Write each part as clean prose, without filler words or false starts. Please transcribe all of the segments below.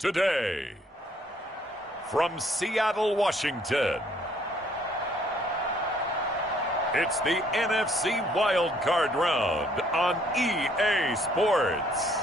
today. From Seattle, Washington, it's the NFC Wild Card Round on EA Sports.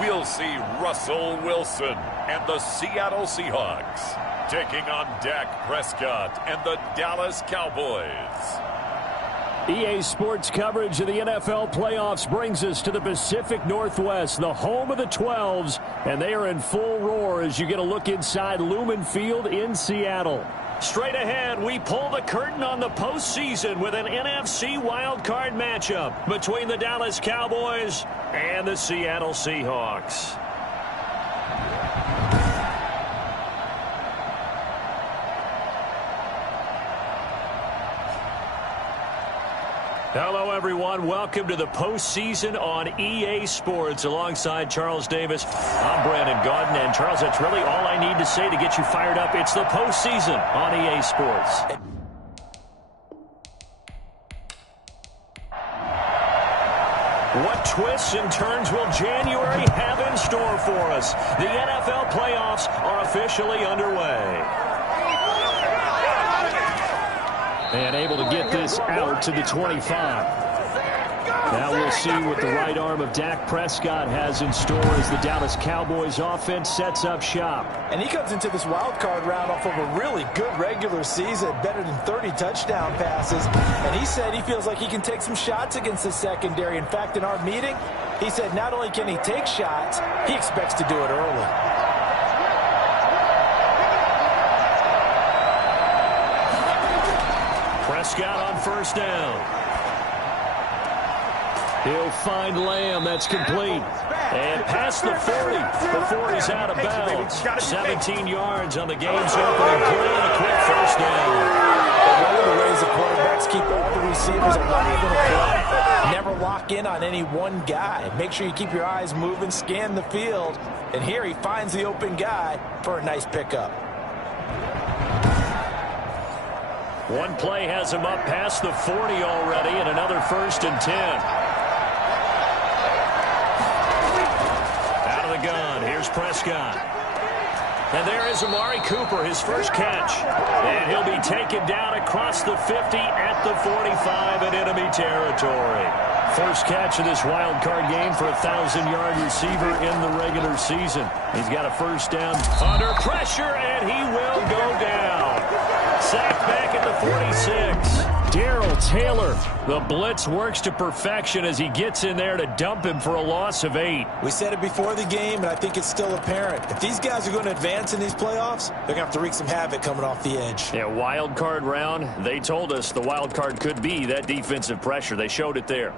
We'll see Russell Wilson and the Seattle Seahawks taking on Dak Prescott and the Dallas Cowboys. EA Sports coverage of the NFL playoffs brings us to the Pacific Northwest, the home of the 12s, and they are in full roar as you get a look inside Lumen Field in Seattle. Straight ahead, we pull the curtain on the postseason with an NFC wildcard matchup between the Dallas Cowboys and the Seattle Seahawks. Hello, everyone. Welcome to the postseason on EA Sports. Alongside Charles Davis, I'm Brandon Gaudin. And, Charles, that's really all I need to say to get you fired up. It's the postseason on EA Sports. What twists and turns will January have in store for us? The NFL playoffs are officially underway. And able to get this out to the 25. Now we'll see what the right arm of Dak Prescott has in store as the Dallas Cowboys offense sets up shop. And he comes into this wild card round off of a really good regular season, better than 30 touchdown passes. And he said he feels like he can take some shots against the secondary. In fact, in our meeting, he said not only can he take shots, he expects to do it early. Prescott on first down. He'll find Lamb. That's complete. And past the 40. The 40's out of bounds. 17 yards on the game's opening play and a quick first down. One of the ways the quarterbacks keep all the receivers alive in a play, never lock in on any one guy. Make sure you keep your eyes moving, scan the field. And here he finds the open guy for a nice pickup. One play has him up past the 40 already, and another 1st and 10. Out of the gun, here's Prescott. And there is Amari Cooper, his first catch. And he'll be taken down across the 50 at the 45 in enemy territory. First catch of this wild card game for a 1,000-yard receiver in the regular season. He's got a first down under pressure, and he will go down. Sacked back at the 46. Darrell Taylor, the blitz works to perfection as he gets in there to dump him for a loss of 8. We said it before the game, and I think it's still apparent. If these guys are going to advance in these playoffs, they're going to have to wreak some havoc coming off the edge. Yeah, wild card round. They told us the wild card could be that defensive pressure. They showed it there.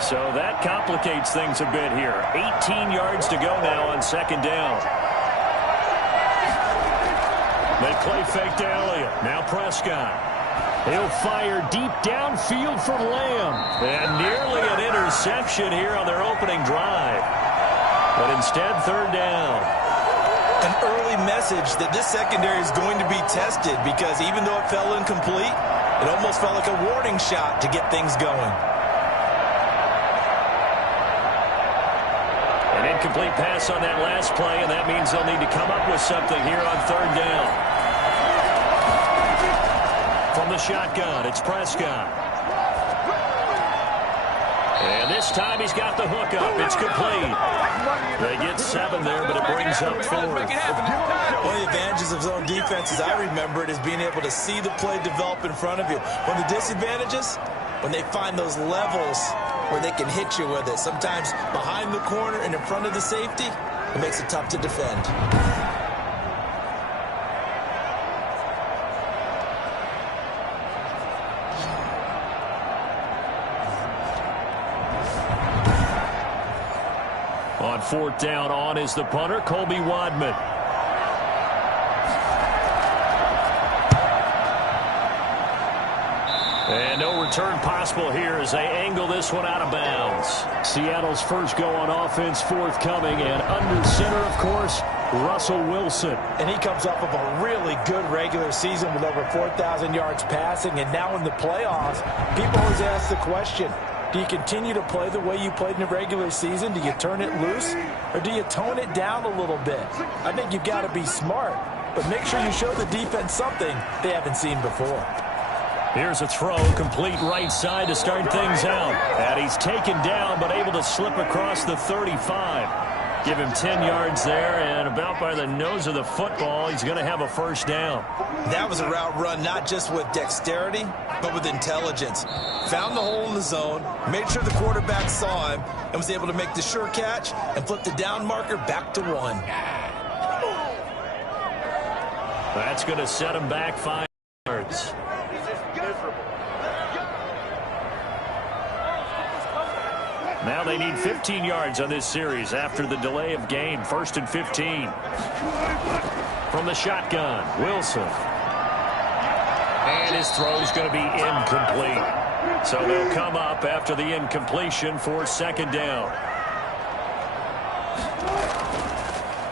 So that complicates things a bit here. 18 yards to go now on second down. They play fake to Elliott. Now Prescott. He'll fire deep downfield for Lamb. And nearly an interception here on their opening drive. But instead, third down. An early message that this secondary is going to be tested because even though it fell incomplete, it almost felt like a warning shot to get things going. An incomplete pass on that last play, and that means they'll need to come up with something here on third down. From the shotgun, it's Prescott. And this time he's got the hook up. It's complete. They get 7 there, but it brings up 4. One of the advantages of zone defense, as I remember it, is being able to see the play develop in front of you. One of the disadvantages, when they find those levels where they can hit you with it. Sometimes behind the corner and in front of the safety, it makes it tough to defend. On fourth down, on is the punter, Colby Wadman. And no return possible here as they angle this one out of bounds. Seattle's first go on offense forthcoming, and under center, of course, Russell Wilson. And he comes off of a really good regular season with over 4,000 yards passing, and now in the playoffs, people always ask the question, do you continue to play the way you played in the regular season? Do you turn it loose, or do you tone it down a little bit? I think you've got to be smart, but make sure you show the defense something they haven't seen before. Here's a throw, complete right side to start things out. And he's taken down, but able to slip across the 35. Give him 10 yards there, and about by the nose of the football, he's going to have a first down. That was a route run not just with dexterity, but with intelligence. Found the hole in the zone, made sure the quarterback saw him, and was able to make the sure catch and flip the down marker back to 1. That's going to set him back 5 yards. Now they need 15 yards on this series after the delay of game. 1st and 15. From the shotgun, Wilson. And his throw is going to be incomplete. So they'll come up after the incompletion for 2nd down.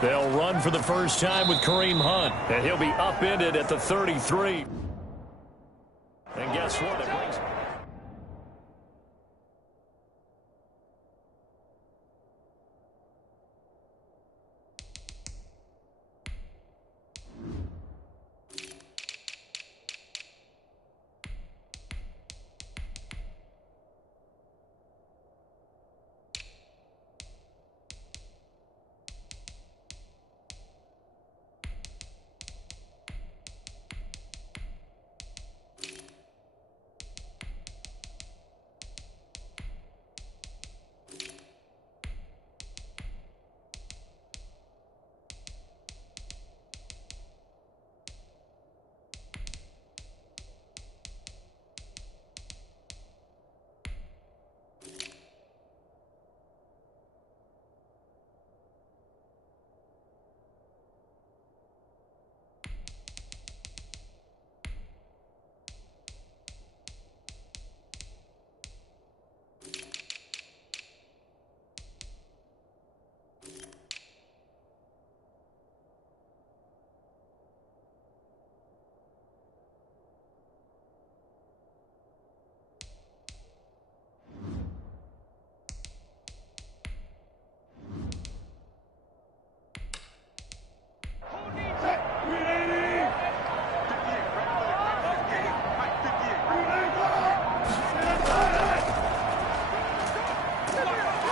They'll run for the first time with Kareem Hunt. And he'll be upended at the 33. And guess what? It brings...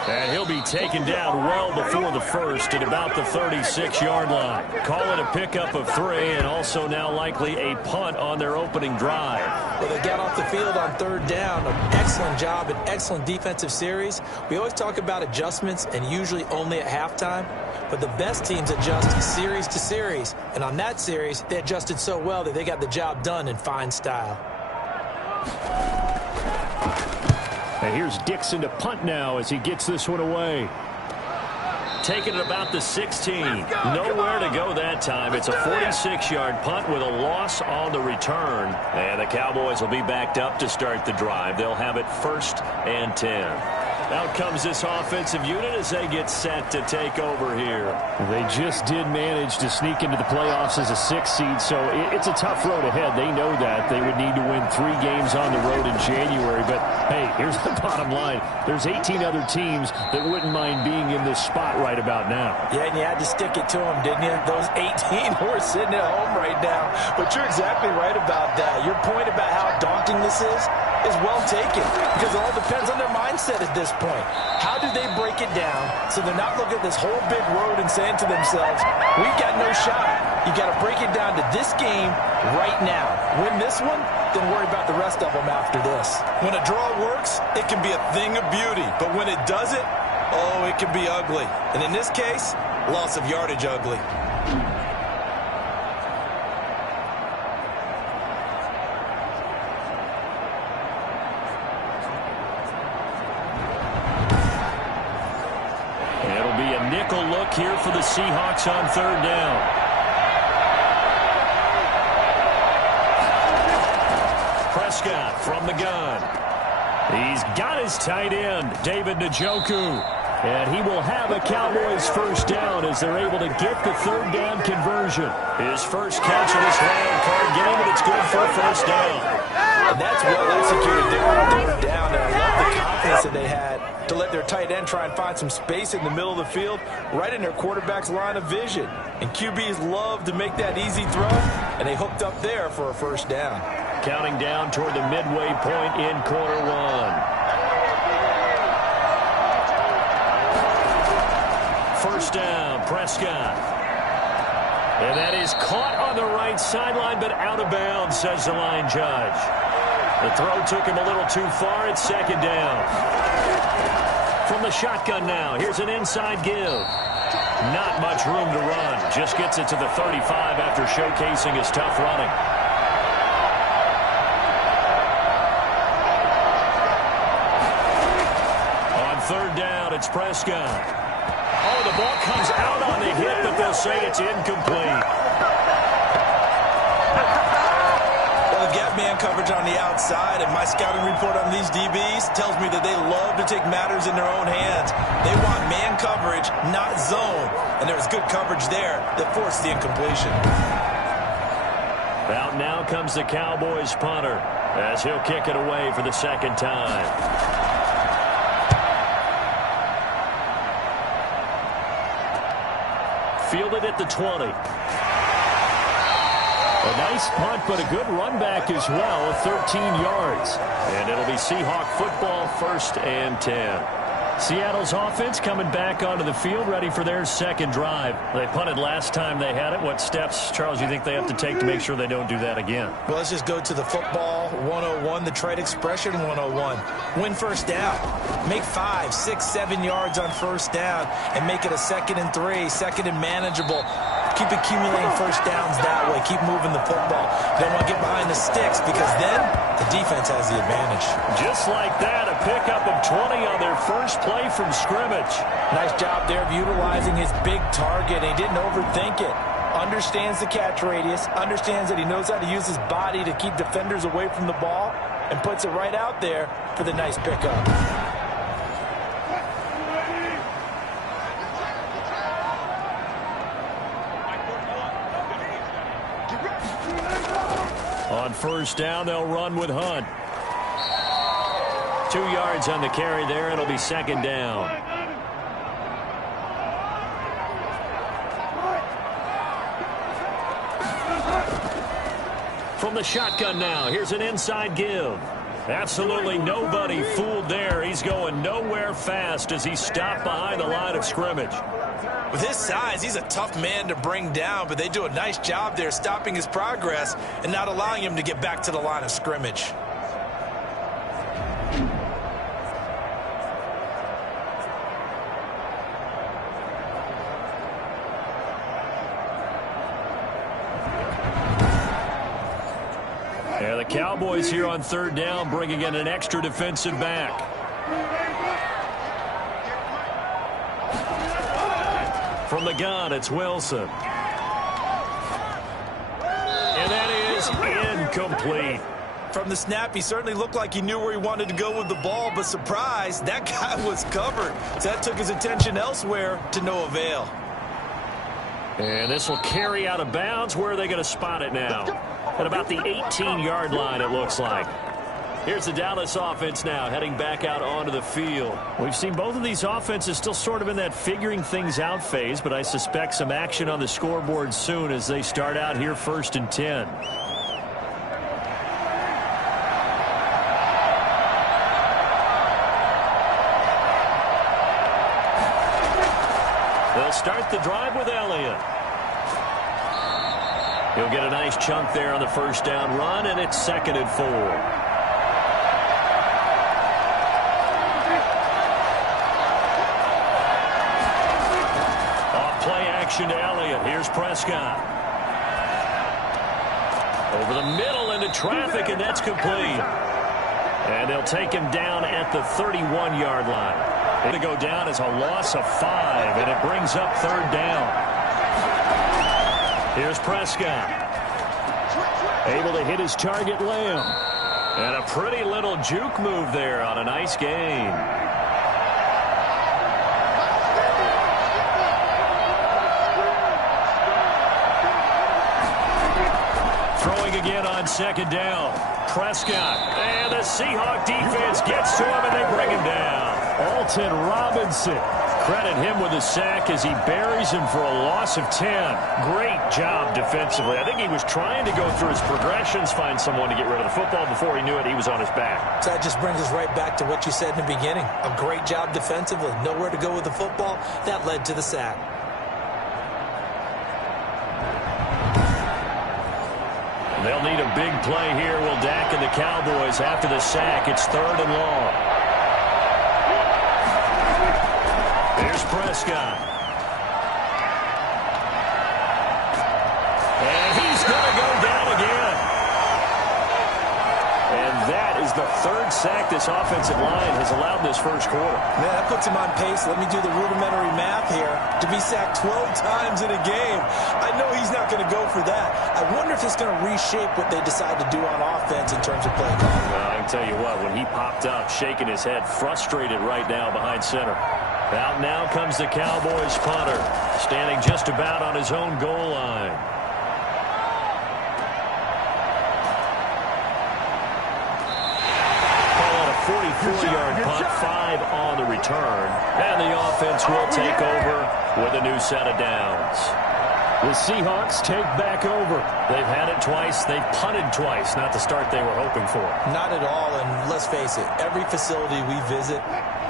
And he'll be taken down well before the first at about the 36-yard line. Call it a pickup of 3 and also now likely a punt on their opening drive. Well, they got off the field on 3rd down. An excellent job, an excellent defensive series. We always talk about adjustments and usually only at halftime. But the best teams adjust series to series. And on that series, they adjusted so well that they got the job done in fine style. And here's Dixon to punt now as he gets this one away. Taking it about the 16. Nowhere to go that time. It's a 46-yard punt with a loss on the return. And the Cowboys will be backed up to start the drive. They'll have it 1st and 10. Out comes this offensive unit as they get set to take over here. They just did manage to sneak into the playoffs as a 6th seed, so it's a tough road ahead. They know that. They would need to win 3 games on the road in January. But, hey, here's the bottom line. There's 18 other teams that wouldn't mind being in this spot right about now. Yeah, and you had to stick it to them, didn't you? Those 18 who are sitting at home right now. But you're exactly right about that. Your point about how daunting this is well taken because it all depends on their mindset at this point. How do they break it down so they're not looking at this whole big road and saying to themselves, we've got no shot. You got to break it down to this game right now. Win this one, then worry about the rest of them after this. When a draw works, it can be a thing of beauty. But when it doesn't, oh, it can be ugly. And in this case, loss of yardage ugly. Nickel look here for the Seahawks on 3rd down. Prescott from the gun. He's got his tight end, David Njoku. And he will have a Cowboys first down as they're able to get the third down conversion. His first catch of this wild card game, and it's good for a first down. And that's well executed there on third down. And I love the confidence that they had to let their tight end try and find some space in the middle of the field, right in their quarterback's line of vision. And QBs love to make that easy throw, and they hooked up there for a first down. Counting down toward the midway point in quarter one. First down, Prescott. And that is caught on the right sideline, but out of bounds, says the line judge. The throw took him a little too far. It's second down. From the shotgun now, here's an inside give. Not much room to run. Just gets it to the 35 after showcasing his tough running. On third down, it's Prescott. Oh, the ball comes out on the hit, but they'll say it's incomplete. Well, the gap man coverage on the outside, and my scouting report on these DBs tells me that they love to take matters in their own hands. They want man coverage, not zone. And there was good coverage there that forced the incompletion. Out now comes the Cowboys punter as he'll kick it away for the second time. Fielded at the 20. A nice punt, but a good run back as well, 13 yards. And it'll be Seahawk football, 1st and 10. Seattle's offense coming back onto the field, ready for their second drive. They punted last time they had it. What steps, Charles, you think they have to take to make sure they don't do that again? Well, let's just go to the football 101, the trade expression 101. Win first down. Make 5, 6, 7 yards on first down and make it a 2nd and 3, 2nd and manageable. Keep accumulating first downs that way. Keep moving the football. You don't want to get behind the sticks because then the defense has the advantage. Just like that, a pickup of 20 on their first play from scrimmage. Nice job there of utilizing his big target. He didn't overthink it. Understands the catch radius. Understands that he knows how to use his body to keep defenders away from the ball and puts it right out there for the nice pickup. On first down, they'll run with Hunt. 2 yards on the carry there. It'll be second down. From the shotgun now, here's an inside give. Absolutely nobody fooled there. He's going nowhere fast as he stopped behind the line of scrimmage. With his size, he's a tough man to bring down, but they do a nice job there stopping his progress and not allowing him to get back to the line of scrimmage. Yeah, the Cowboys here on third down bringing in an extra defensive back. From the gun, it's Wilson. And that is incomplete. From the snap, he certainly looked like he knew where he wanted to go with the ball, but surprise, that guy was covered. So that took his attention elsewhere to no avail. And this will carry out of bounds. Where are they going to spot it now? At about the 18-yard line, it looks like. Here's the Dallas offense now, heading back out onto the field. We've seen both of these offenses still sort of in that figuring things out phase, but I suspect some action on the scoreboard soon as they start out here 1st and 10. They'll start the drive with Elliott. He'll get a nice chunk there on the first down run, and it's 2nd and 4. To Elliott. Here's Prescott. Over the middle into traffic, and that's complete. And they'll take him down at the 31-yard line. It'll go down as a loss of 5, and it brings up third down. Here's Prescott. Able to hit his target, Lamb. And a pretty little juke move there on a nice gain. Throwing again on second down. Prescott. And the Seahawks defense gets to him, and they bring him down. Alton Robinson. Credit him with a sack as he buries him for a loss of 10. Great job defensively. I think he was trying to go through his progressions, find someone to get rid of the football. Before he knew it, he was on his back. So that just brings us right back to what you said in the beginning. A great job defensively. Nowhere to go with the football. That led to the sack. They'll need a big play here. Will Dak and the Cowboys after the sack. It's 3rd and long. Here's Prescott. And he's going to go down again. And that is the 3rd sack this offensive line has allowed this first quarter. Man, that puts him on pace. Let me do the rudimentary math here. To be sacked 12 times in a game. I know he's not going to go for that. I wonder if it's going to reshape what they decide to do on offense in terms of play calling. Well, I can tell you what, when he popped up, shaking his head, frustrated right now behind center. Out now comes the Cowboys punter, standing just about on his own goal line. Call it a 44-yard punt, 5 on the return. And the offense will take over with a new set of downs. The Seahawks take back over. They've had it twice. They've punted twice. Not the start they were hoping for. Not at all, and let's face it, every facility we visit,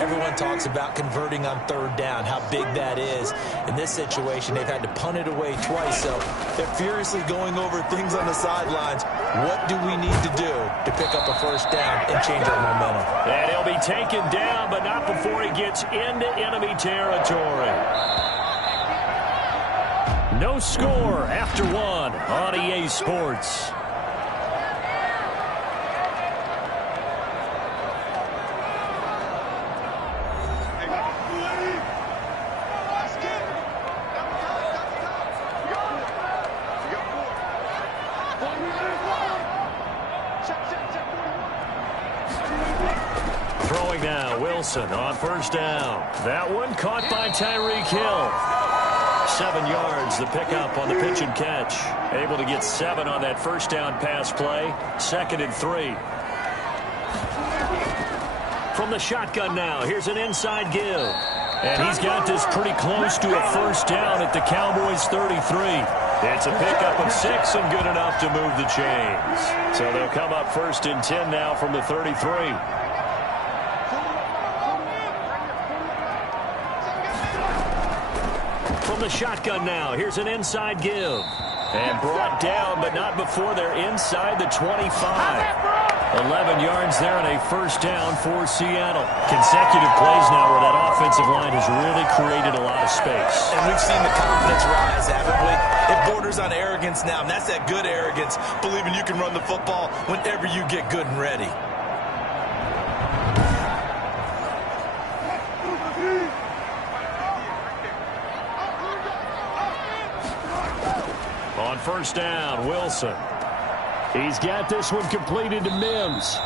everyone talks about converting on 3rd down, how big that is. In this situation, they've had to punt it away twice, so they're furiously going over things on the sidelines. What do we need to do to pick up a 1st down and change our momentum? And he'll be taken down, but not before he gets into enemy territory. No score after 1 on EA Sports. Throwing now, Wilson on 1st down. That one caught by Tyreek Hill. 7 yards, the pickup on the pitch and catch. Able to get 7 on that 1st down pass play. 2nd and 3. From the shotgun now, here's an inside give. And he's got this pretty close to a 1st down at the Cowboys 33. It's a pickup of 6 and good enough to move the chains. So they'll come up 1st and 10 now from the 33. From the shotgun now, here's an inside give. And brought down, but not before they're inside the 25. 11 yards there and a 1st down for Seattle. Consecutive plays now where that offensive line has really created a lot of space. And we've seen the confidence rise, haven't we? It borders on arrogance now, and that's that good arrogance, believing you can run the football whenever you get good and ready. On 1st down, Wilson. He's got this one completed to Mims.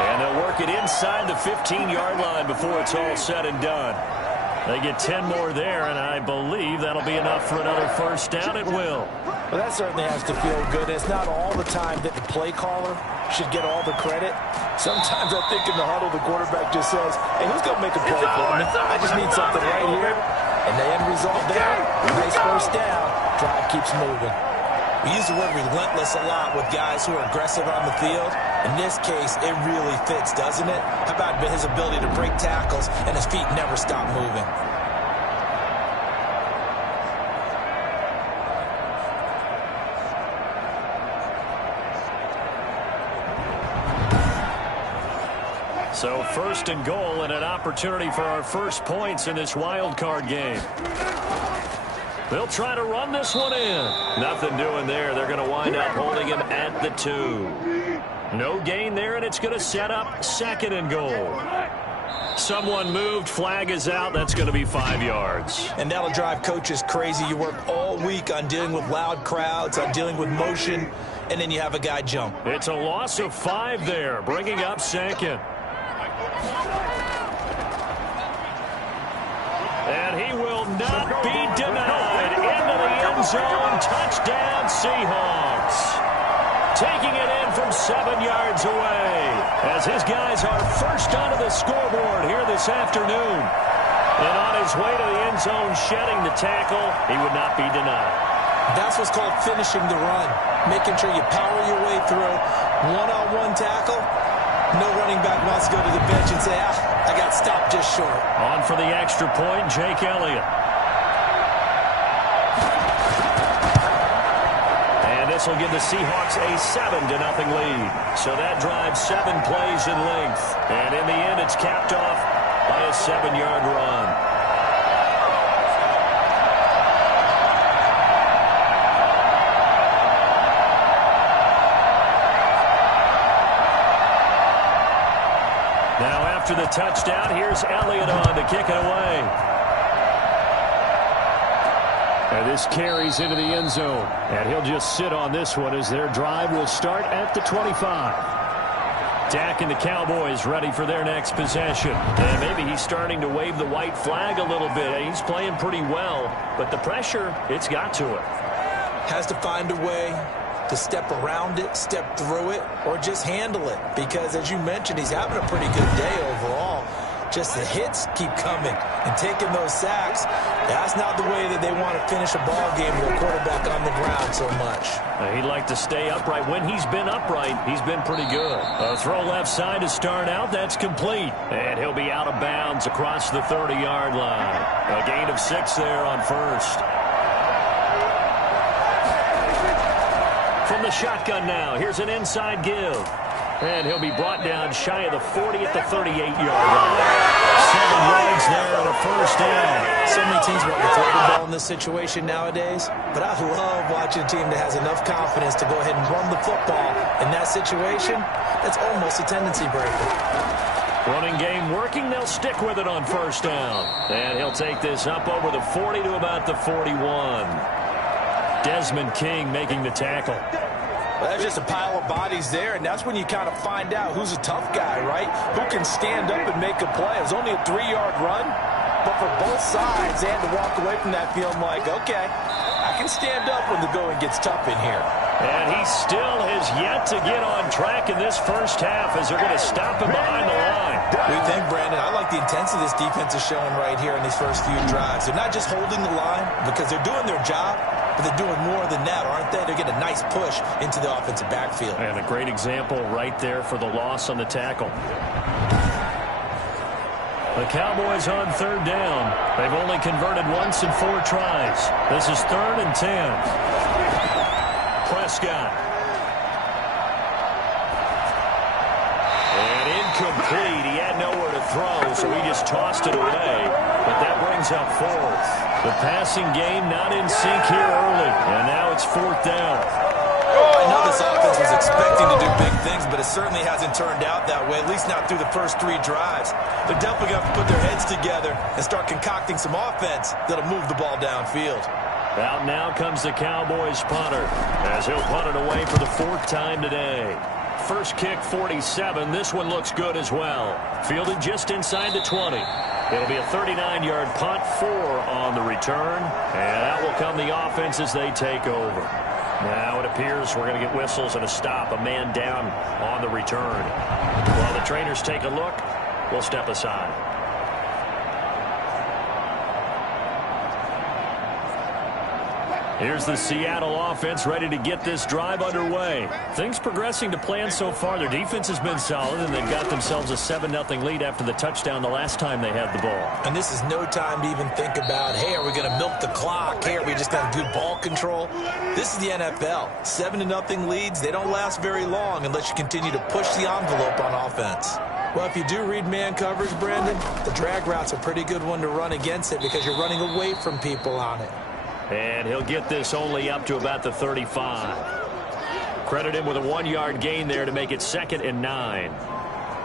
And they'll work it inside the 15-yard line before it's all said and done. They get 10 more there, and I believe that'll be enough for another 1st down. It will. Well, that certainly has to feel good. It's not all the time that the play caller should get all the credit. Sometimes I think in the huddle, the quarterback just says, hey, who's going to make a play for me? I just need something right here. And the end result there, nice 1st down. Drive keeps moving. We use the word relentless a lot with guys who are aggressive on the field. In this case, it really fits, doesn't it? How about his ability to break tackles and his feet never stop moving? So 1st and goal and an opportunity for our first points in this wild card game. They'll try to run this one in. Nothing doing there. They're going to wind up holding him at the 2. No gain there, and it's going to set up 2nd and goal. Someone moved. Flag is out. That's going to be 5 yards. And that'll drive coaches crazy. You work all week on dealing with loud crowds, on dealing with motion. and then you have a guy jump. It's a loss of 5 there, bringing up second. And he will not be denied. Into the end zone. Touchdown, Seahawks. Taking it in from 7 yards away as his guys are first onto the scoreboard here this afternoon. And on his way to the end zone, shedding the tackle, he would not be denied. That's what's called finishing the run. Making sure you power your way through. One-on-one tackle. No running back wants to go to the bench and say, I got stopped just short. On for the extra point, Jake Elliott. And this will give the Seahawks a 7-0 lead. So that drives 7 plays in length. And in the end, it's capped off by a 7-yard run. Now after the touchdown, here's Elliott on to kick it away. And this carries into the end zone. And he'll just sit on this one as their drive will start at the 25. Dak and the Cowboys ready for their next possession. And maybe he's starting to wave the white flag a little bit. He's playing pretty well, but the pressure, it's got to it. Has to find a way to step around it, step through it, or just handle it. Because, as you mentioned, he's having a pretty good day overall. Just the hits keep coming and taking those sacks. That's not the way that they want to finish a ball game with a quarterback on the ground so much. He'd like to stay upright. When he's been upright, he's been pretty good. A throw left side to start out. That's complete. And he'll be out of bounds across the 30-yard line. A gain of 6 there on first. From the shotgun now, here's an inside give. And he'll be brought down shy of the 40 at the 38-yard line. 7 yards there on a first down. So many teams want to throw the ball in this situation nowadays, but I love watching a team that has enough confidence to go ahead and run the football. In that situation, that's almost a tendency breaker. Running game working, they'll stick with it on first down. And he'll take this up over the 40 to about the 41. Desmond King making the tackle. Well, that's just a pile of bodies there, and that's when you kind of find out who's a tough guy, right? Who can stand up and make a play. It was only a 3-yard run, but for both sides, they had to walk away from that feeling like, okay, I can stand up when the going gets tough in here. And he still has yet to get on track in this first half as they're going to stop him behind the line. What do you think, Brandon? I like the intensity this defense is showing right here in these first few drives. They're not just holding the line because they're doing their job, but they're doing more than that, aren't they? They're getting a nice push into the offensive backfield. And a great example right there for the loss on the tackle. The Cowboys on third down. They've only converted once in 4 tries. This is 3rd and 10. Prescott. And incomplete. He had nowhere to throw, so he just tossed it away. But that brings up 4th. The passing game not in sync here early, and now it's 4th down. I know this offense was expecting to do big things, but it certainly hasn't turned out that way, at least not through the first 3 drives. They're definitely going to have to put their heads together and start concocting some offense that'll move the ball downfield. Out now comes the Cowboys punter, as he'll punt it away for the 4th time today. First kick, 47. This one looks good as well. Fielded just inside the 20. It'll be a 39-yard punt, 4 on the return. And out will come the offense as they take over. Now it appears we're going to get whistles and a stop. A man down on the return. While the trainers take a look, we'll step aside. Here's the Seattle offense ready to get this drive underway. Things progressing to plan so far. Their defense has been solid, and they've got themselves a 7-0 lead after the touchdown the last time they had the ball. And this is no time to even think about, hey, are we going to milk the clock? Hey, are we just going to do ball control? This is the NFL. 7-0 leads, they don't last very long unless you continue to push the envelope on offense. Well, if you do read man coverage, Brandon, the drag route's a pretty good one to run against it because you're running away from people on it. And he'll get this only up to about the 35. Credit him with a 1-yard gain there to make it 2nd and 9.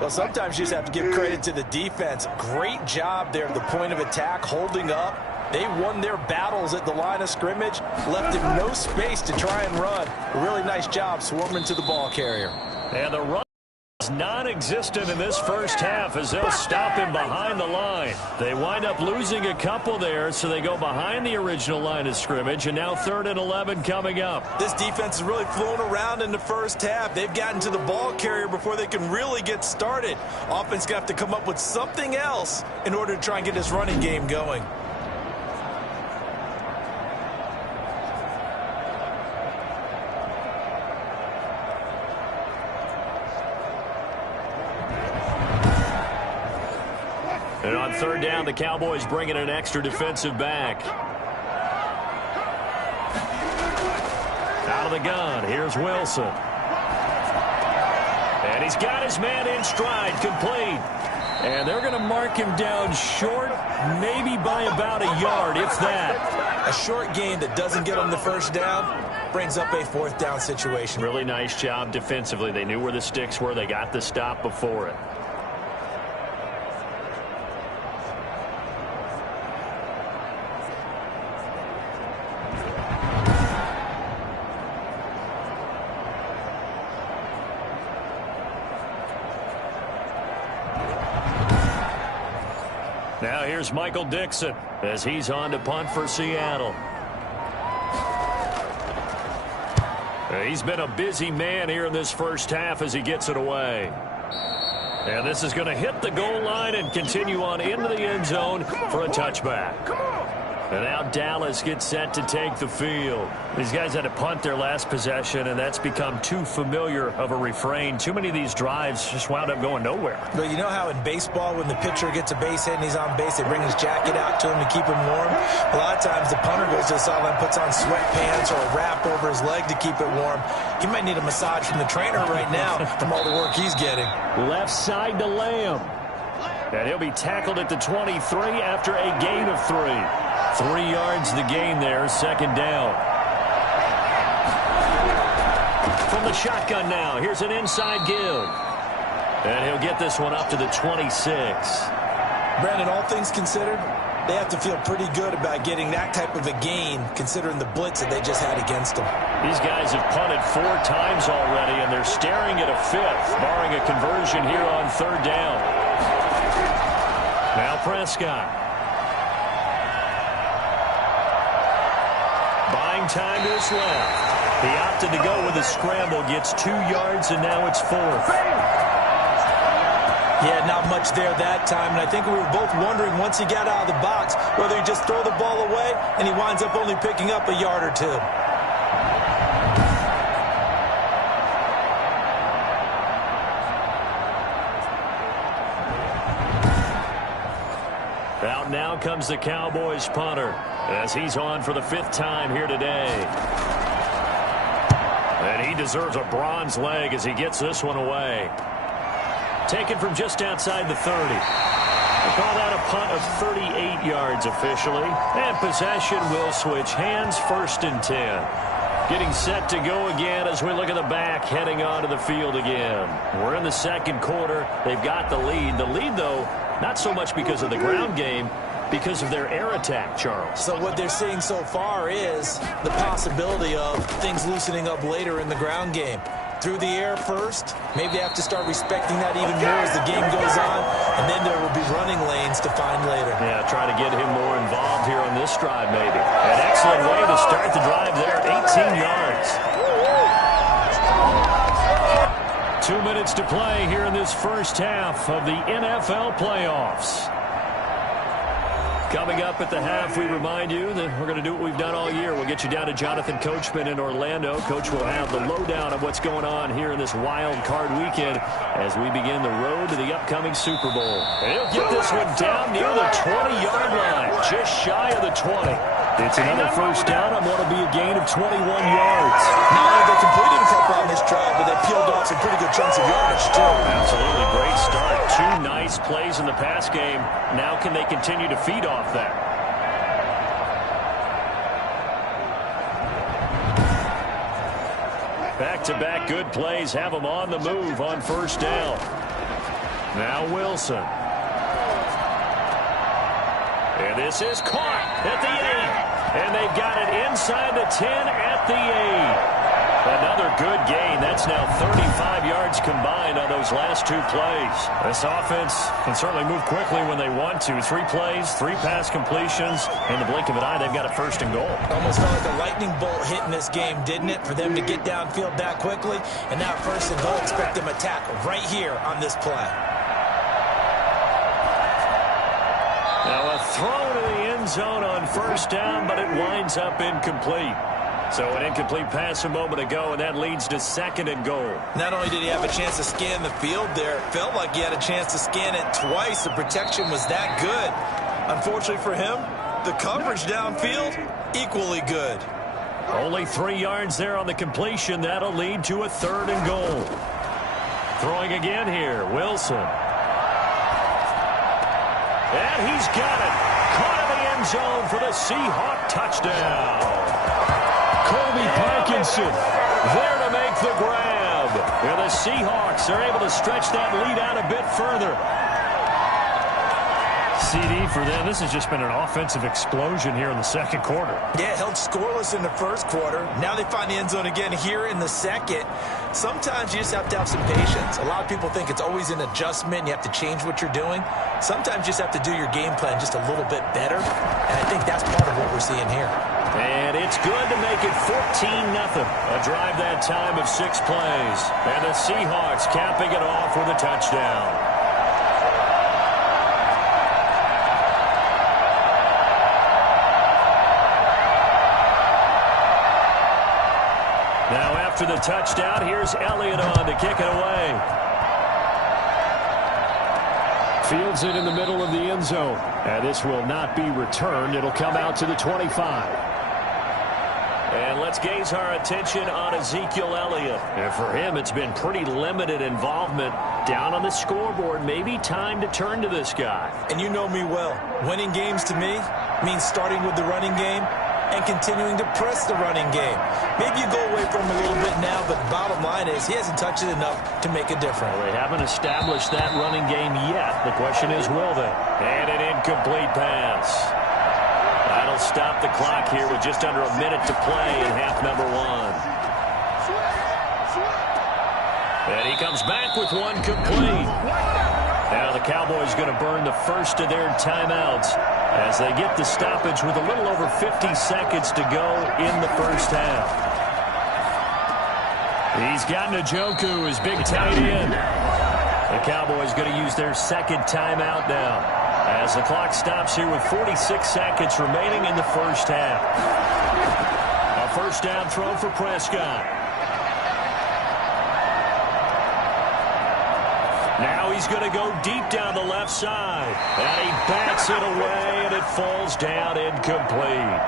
Well, sometimes you just have to give credit to the defense. Great job there at the point of attack, holding up, They won their battles at the line of scrimmage, left him no space to try and run. A really nice job swarming to the ball carrier. And the run is non-existent in this first half as they'll stop him behind the line. They wind up losing a couple there, so they go behind the original line of scrimmage, and now 3rd and 11 coming up. This defense is really flown around in the first half. They've gotten to the ball carrier before they can really get started. Offense going to have to come up with something else in order to try and get this running game going. And on 3rd down, the Cowboys bring in an extra defensive back. Out of the gun, here's Wilson. And he's got his man in stride, complete. And they're going to mark him down short, maybe by about a yard, if that. A short gain that doesn't get them the first down brings up a 4th down situation. Really nice job defensively. They knew where the sticks were. They got the stop before it. Now here's Michael Dixon as he's on to punt for Seattle. He's been a busy man here in this first half as he gets it away. And this is going to hit the goal line and continue on into the end zone for a touchback. And now Dallas gets set to take the field. These guys had to punt their last possession, and that's become too familiar of a refrain. Too many of these drives just wound up going nowhere. But you know how in baseball, when the pitcher gets a base hit and he's on base, they bring his jacket out to him to keep him warm? A lot of times the punter goes to the sideline, puts on sweatpants or a wrap over his leg to keep it warm. He might need a massage from the trainer right now from all the work he's getting. Left side to Lamb. And he'll be tackled at the 23 after a gain of 3. 3 yards the gain there, 2nd down. From the shotgun now, here's an inside give. And he'll get this one up to the 26. Brandon, all things considered, they have to feel pretty good about getting that type of a gain considering the blitz that they just had against them. These guys have punted 4 times already, and they're staring at a 5th, barring a conversion here on 3rd down. Now Prescott. Buying time to his left. He opted to go with a scramble, gets 2 yards, and now it's 4th. Yeah, not much there that time, and I think we were both wondering once he got out of the box whether he'd just throw the ball away, and he winds up only picking up a yard or 2. Out now comes the Cowboys punter as he's on for the 5th time here today. And he deserves a bronze leg as he gets this one away. Taken from just outside the 30. They call that a punt of 38 yards officially. And possession will switch hands, 1st and 10. Getting set to go again as we look at the back heading onto the field again. We're in the 2nd quarter. They've got the lead. The lead, though, not so much because of the ground game, because of their air attack, Charles. So what they're seeing so far is the possibility of things loosening up later in the ground game. Through the air first, maybe they have to start respecting that even more as the game goes on, and then there will be running lanes to find later. Yeah, try to get him more involved here on this drive maybe. An excellent way to start the drive there, 18 yards. 2 minutes to play here in this first half of the NFL playoffs. Coming up at the half, we remind you that we're going to do what we've done all year. We'll get you down to Jonathan Coachman in Orlando. Coach will have the lowdown of what's going on here in this wild card weekend as we begin the road to the upcoming Super Bowl. And he'll get this one down near the 20-yard line, just shy of the 20. It's another 1st down on what will be a gain of 21 yards. Not only they completed a couple on this drive, but they peeled off some pretty good chunks of yardage, too. Absolutely great start. 2 nice plays in the pass game. Now can they continue to feed off that? Back-to-back good plays have them on the move on 1st down. Now Wilson. And this is caught. at the 8. And they've got it inside the 10 at the 8. Another good gain. That's now 35 yards combined on those last 2 plays. This offense can certainly move quickly when they want to. 3 plays, 3 pass completions. In the blink of an eye, they've got a 1st and goal. Almost felt like a lightning bolt hit in this game, didn't it? For them to get downfield that quickly. And now 1st and goal, expect them to attack right here on this play. Now a throw to the end zone on 1st down, but it winds up incomplete. So an incomplete pass a moment ago, and that leads to 2nd and goal. Not only did he have a chance to scan the field there, it felt like he had a chance to scan it twice. The protection was that good. Unfortunately for him, the coverage downfield, equally good. Only 3 yards there on the completion. That'll lead to a 3rd and goal. Throwing again here, Wilson. And he's got it. Caught in the end zone for the Seahawk touchdown. Colby Parkinson there to make the grab. And the Seahawks are able to stretch that lead out a bit further. CD for them, this has just been an offensive explosion here in the 2nd quarter. Yeah, held scoreless in the 1st quarter. Now they find the end zone again here in the 2nd. Sometimes you just have to have some patience. A lot of people think it's always an adjustment. You have to change what you're doing. Sometimes you just have to do your game plan just a little bit better. And I think that's part of what we're seeing here. And it's good to make it 14-0. A drive that time of 6 plays. And the Seahawks capping it off with a touchdown. Now after the touchdown, here's Elliott on to kick it away. Fields it in the middle of the end zone. And this will not be returned. It'll come out to the 25. And let's gaze our attention on Ezekiel Elliott. And for him, it's been pretty limited involvement down on the scoreboard. Maybe time to turn to this guy. And you know me well. Winning games to me means starting with the running game and continuing to press the running game. Maybe you go away from him a little bit now, but the bottom line is he hasn't touched it enough to make a difference. Well, they haven't established that running game yet. The question is, will they? And an incomplete pass. That'll stop the clock here with just under a minute to play in half number 1. And he comes back with one complete. Now the Cowboys going to burn the first of their timeouts as they get the stoppage with a little over 50 seconds to go in the 1st half. He's got Njoku, his big tight end. The Cowboys going to use their 2nd timeout now as the clock stops here with 46 seconds remaining in the 1st half. A 1st down throw for Prescott. Now he's going to go deep down the left side. And he backs it away, and it falls down incomplete.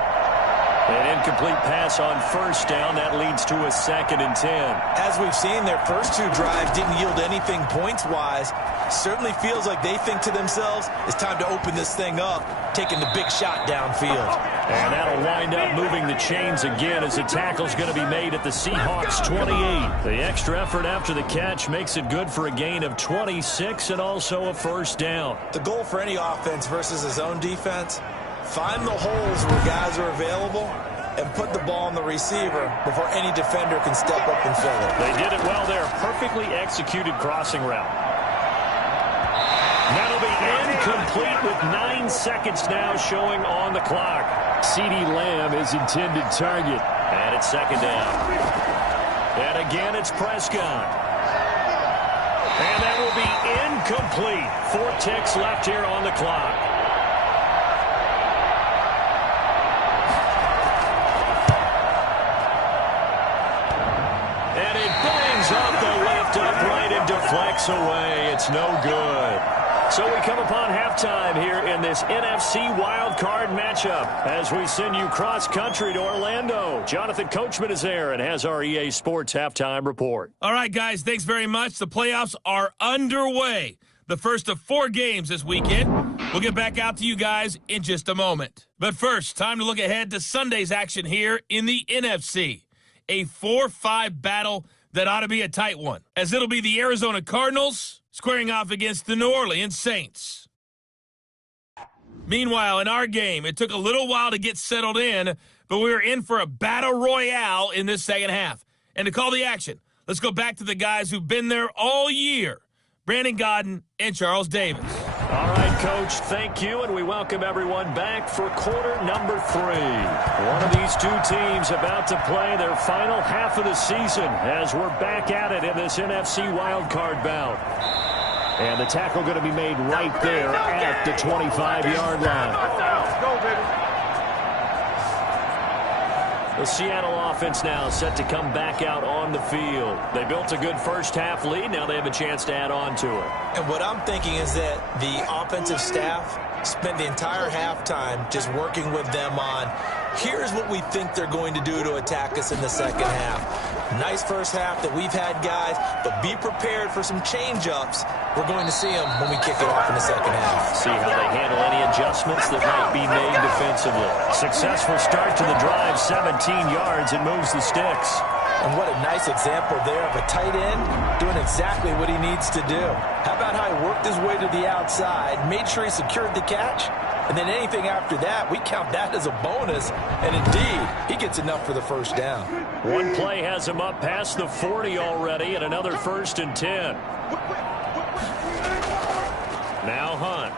An incomplete pass on 1st down. That leads to a 2nd and 10. As we've seen, their first 2 drives didn't yield anything points-wise. Certainly feels like they think to themselves, it's time to open this thing up, taking the big shot downfield. And that'll wind up moving the chains again as the tackle's going to be made at the Seahawks 28. The extra effort after the catch makes it good for a gain of 26 and also a 1st down. The goal for any offense versus a zone defense, find the holes where guys are available and put the ball on the receiver before any defender can step up and fill it. They did it well there. Perfectly executed crossing route. That'll be incomplete with 9 seconds now showing on the clock. CeeDee Lamb is intended target. And it's 2nd down. And again, it's Prescott. And that will be incomplete. 4 ticks left here on the clock. And it bangs off the left upright and deflects away. It's no good. So we come upon halftime here in this NFC wildcard matchup as we send you cross-country to Orlando. Jonathan Coachman is there and has our EA Sports halftime report. All right, guys, thanks very much. The playoffs are underway. The first of 4 games this weekend. We'll get back out to you guys in just a moment. But first, time to look ahead to Sunday's action here in the NFC. A 4-5 battle that ought to be a tight one, as it'll be the Arizona Cardinals squaring off against the New Orleans Saints. Meanwhile, in our game, it took a little while to get settled in, but we were in for a battle royale in this second half. And to call the action, let's go back to the guys who've been there all year, Brandon Godden and Charles Davis. All right, Coach, thank you, and we welcome everyone back for quarter number 3. One of these two teams about to play their final half of the season as we're back at it in this NFC wildcard bout. And the tackle going to be made right there at the 25-yard line. The Seattle offense now set to come back out on the field. They built a good first-half lead. Now they have a chance to add on to it. And what I'm thinking is that the offensive staff spent the entire halftime just working with them on, here's what we think they're going to do to attack us in the second half. Nice first half that we've had, guys, but be prepared for some change-ups. We're going to see them when we kick it off in the second half. See how they handle any adjustments that might be made defensively. Successful start to the drive, 17 yards, and moves the sticks. And what a nice example there of a tight end doing exactly what he needs to do. How about how he worked his way to the outside, made sure he secured the catch, and then anything after that, we count that as a bonus. And indeed, he gets enough for the first down. One play has him up past the 40 already, and another 1st and 10. Now Hunt.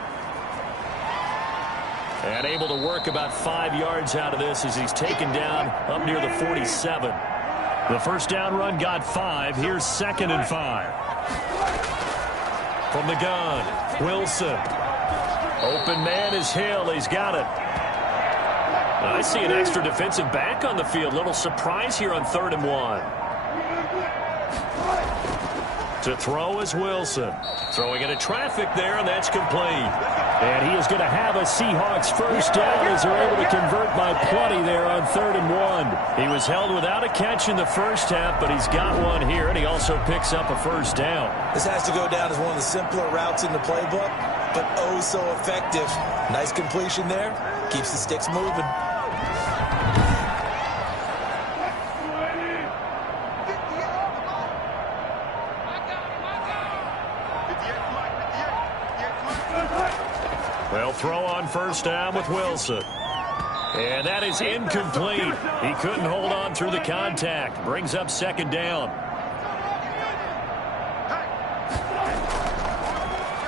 And able to work about 5 yards out of this as he's taken down up near the 47. The first down run got 5. Here's 2nd and 5. From the gun, Wilson. Open man is Hill. He's got it. I see an extra defensive back on the field. Little surprise here on 3rd and 1. To throw is Wilson. Throwing into traffic there, and that's complete. And he is going to have a Seahawks first down as they're able to convert by plenty there on 3rd and 1. He was held without a catch in the first half, but he's got one here, and he also picks up a first down. This has to go down as one of the simpler routes in the playbook, but oh so effective. Nice completion there. Keeps the sticks moving. Well, throw on first down with Wilson. And that is incomplete. He couldn't hold on through the contact. Brings up 2nd down.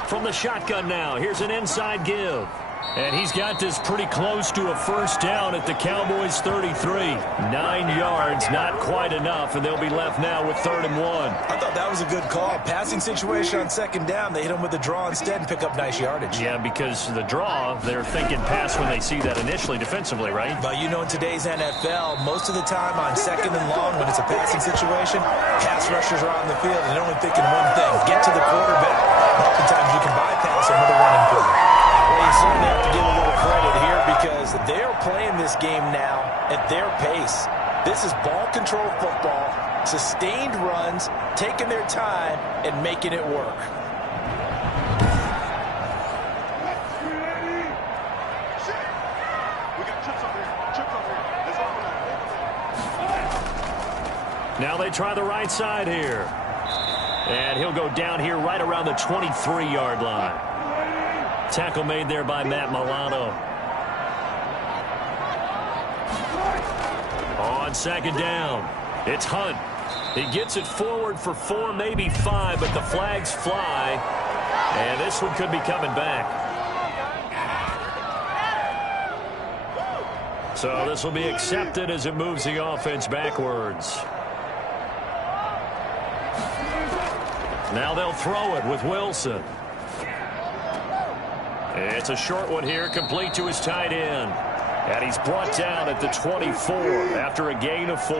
From the shotgun now, here's an inside give. And he's got this pretty close to a first down at the Cowboys' 33. 9 yards, not quite enough, and they'll be left now with 3rd and 1. I thought that was a good call. Passing situation on 2nd down, they hit him with the draw instead and pick up nice yardage. Yeah, because the draw, they're thinking pass when they see that initially defensively, right? But you know, in today's NFL, most of the time on 2nd and long, when it's a passing situation, pass rushers are on the field and they're only thinking one thing, get to the quarterback. Oftentimes you can bypass him with a running play. Well, you certainly have to give a little credit here because they're playing this game now at their pace. This is ball control football, sustained runs, taking their time, and making it work. Now they try the right side here. And he'll go down here right around the 23-yard line. Tackle made there by Matt Milano. On 2nd down, it's Hunt. He gets it forward for 4, maybe 5, but the flags fly. And this one could be coming back. So this will be accepted as it moves the offense backwards. Now they'll throw it with Wilson. It's a short one here, complete to his tight end. And he's brought down at the 24 after a gain of 4.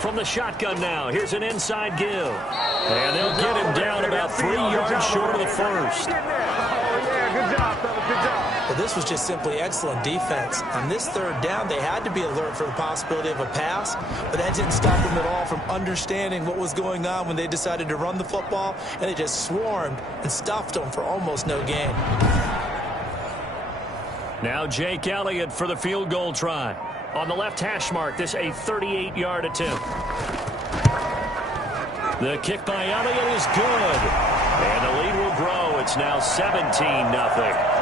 From the shotgun now, here's an inside give. And they'll get him down about 3 yards short of the first. Good job, fellas. Good job. Well, this was just simply excellent defense. On this 3rd down, they had to be alert for the possibility of a pass, but that didn't stop them at all from understanding what was going on when they decided to run the football, and they just swarmed and stuffed them for almost no gain. Now Jake Elliott for the field goal try. On the left hash mark, this a 38-yard attempt. The kick by Elliott is good. And the lead will grow. It's now 17-0.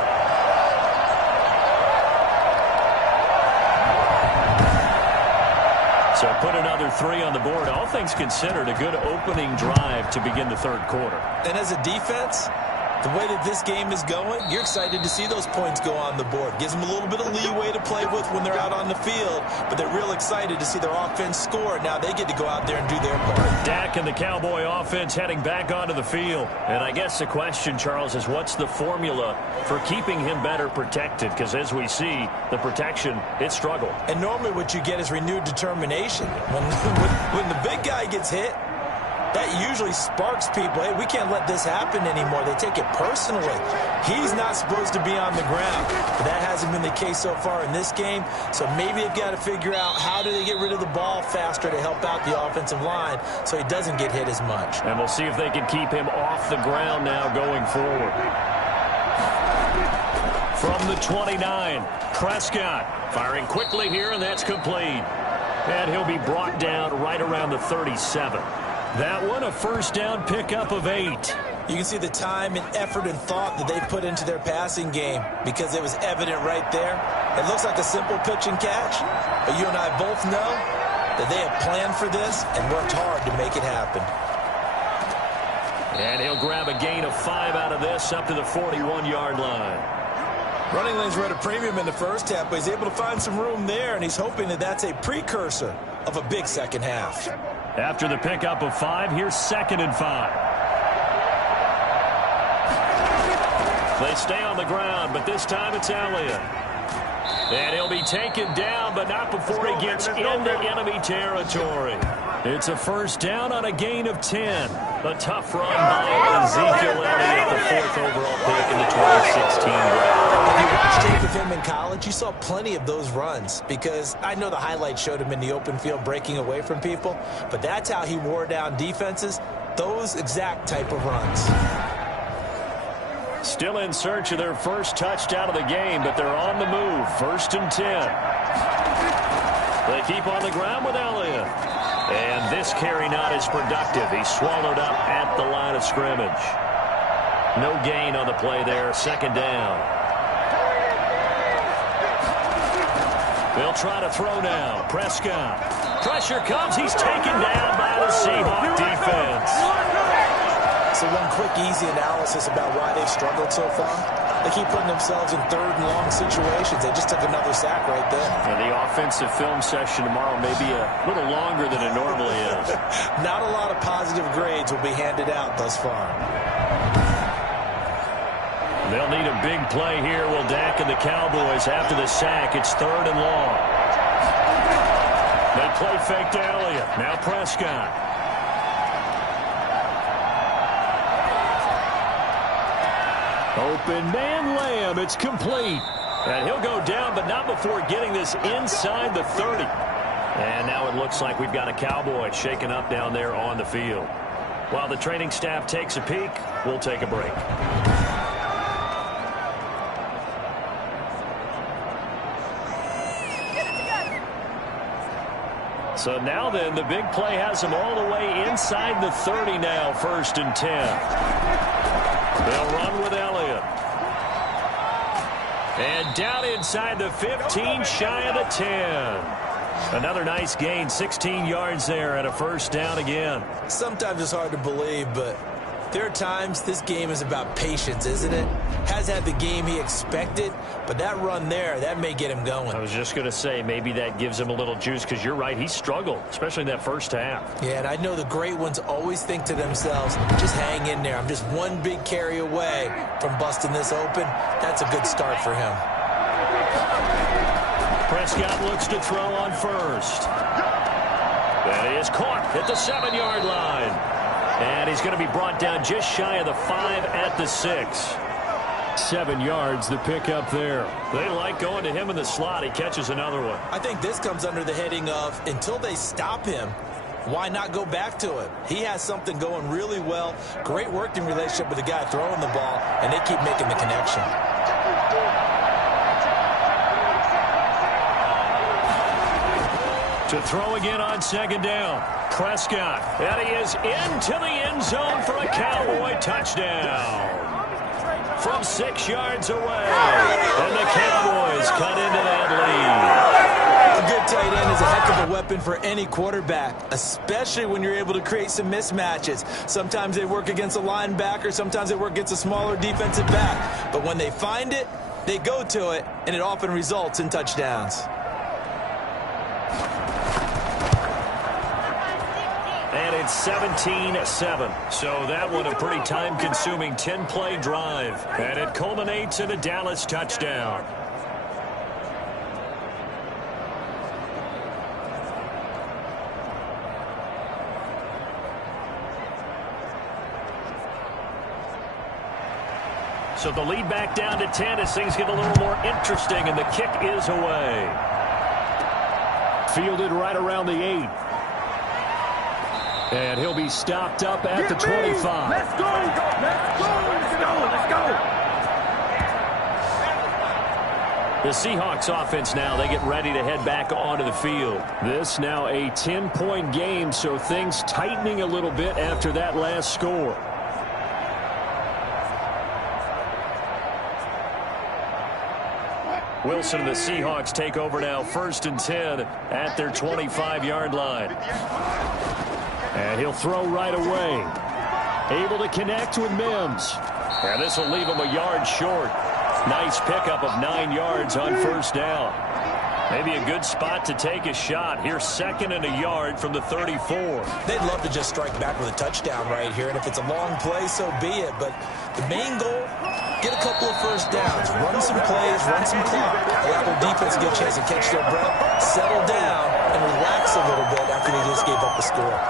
So put another 3 on the board. All things considered, a good opening drive to begin the third quarter. And as a defense, the way that this game is going, you're excited to see those points go on the board. Gives them a little bit of leeway to play with when they're out on the field, but they're real excited to see their offense score. Now they get to go out there and do their part. Dak and the Cowboy offense heading back onto the field. And I guess the question, Charles, is what's the formula for keeping him better protected? Because as we see, the protection, it struggled. And normally what you get is renewed determination. When the big guy gets hit, that usually sparks people. Hey, we can't let this happen anymore. They take it personally. He's not supposed to be on the ground. But that hasn't been the case so far in this game. So maybe they've got to figure out how do they get rid of the ball faster to help out the offensive line so he doesn't get hit as much. And we'll see if they can keep him off the ground now going forward. From the 29, Prescott firing quickly here, and that's complete. And he'll be brought down right around the 37. That one, a first down pickup of 8. You can see the time and effort and thought that they put into their passing game because it was evident right there. It looks like a simple pitch and catch, but you and I both know that they have planned for this and worked hard to make it happen. And he'll grab a gain of 5 out of this up to the 41-yard line. Running lanes were at a premium in the first half, but he's able to find some room there, and he's hoping that that's a precursor of a big second half. After the pickup of 5, here's 2nd and 5. They stay on the ground, but this time it's Elliott. And he'll be taken down, but not before he gets into enemy territory. It's a first down on a gain of 10. A tough run by Ezekiel Elliott, the 4th overall pick in the 2016 draft. If you watched tape of him in college, you saw plenty of those runs because I know the highlights showed him in the open field breaking away from people, but that's how he wore down defenses, those exact type of runs. Still in search of their first touchdown of the game, but they're on the move. 1st and 10. They keep on the ground with Elliott. And this carry not as productive. He's swallowed up at the line of scrimmage. No gain on the play there. 2nd down. They'll try to throw now. Prescott. Pressure comes. He's taken down by the Seahawks defense. So one quick, easy analysis about why they've struggled so far. They keep putting themselves in 3rd and long situations. They just took another sack right there. And the offensive film session tomorrow may be a little longer than it normally is. Not a lot of positive grades will be handed out thus far. They'll need a big play here. Will Dak and the Cowboys after the sack. It's 3rd and long. They play fake to Elliott. Now Prescott. Open man Lamb. It's complete. And he'll go down, but not before getting this inside the 30. And now it looks like we've got a Cowboy shaken up down there on the field. While the training staff takes a peek, we'll take a break. So now then, the big play has them all the way inside the 30 now, 1st and 10. They'll run with Elliott. And down inside the 15, shy of the 10. Another nice gain, 16 yards there and a first down again. Sometimes it's hard to believe, but there are times this game is about patience, isn't it? Has had the game he expected, but that run there, that may get him going. I was just going to say, maybe that gives him a little juice, because you're right, he struggled, especially in that first half. Yeah, and I know the great ones always think to themselves, just hang in there. I'm just one big carry away from busting this open. That's a good start for him. Prescott looks to throw on first. That is caught at the 7-yard line. And he's going to be brought down just shy of the 5 at the 6. 7 yards, the pickup there. They like going to him in the slot. He catches another one. I think this comes under the heading of, until they stop him, why not go back to it? He has something going really well. Great working relationship with the guy throwing the ball, and they keep making the connection. To throw again on second down. Prescott. And he is into the end zone for a Cowboy touchdown. From 6 yards away. And the Cowboys cut into that lead. A good tight end is a heck of a weapon for any quarterback, especially when you're able to create some mismatches. Sometimes they work against a linebacker. Sometimes they work against a smaller defensive back. But when they find it, they go to it, and it often results in touchdowns. And it's 17-7. So that one a pretty time-consuming 10-play drive. And it culminates in a Dallas touchdown. So the lead back down to 10 as things get a little more interesting, and the kick is away. Fielded right around the 8. And he'll be stopped up at the 25. Let's go! Let's go! Let's go! Let's go! The Seahawks offense now, they get ready to head back onto the field. This now a 10-point game, so things tightening a little bit after that last score. Wilson and the Seahawks take over now, 1st and 10 at their 25-yard line. And he'll throw right away. Able to connect with Mims. And this will leave him a yard short. Nice pickup of 9 yards on 1st down. Maybe a good spot to take a shot. Here's 2nd and a yard from the 34. They'd love to just strike back with a touchdown right here, and if it's a long play, so be it. But the main goal, get a couple of 1st downs, run some plays, run some clock, allow their defense to get a chance to catch their breath, settle down, and relax a little bit after they just gave up the score.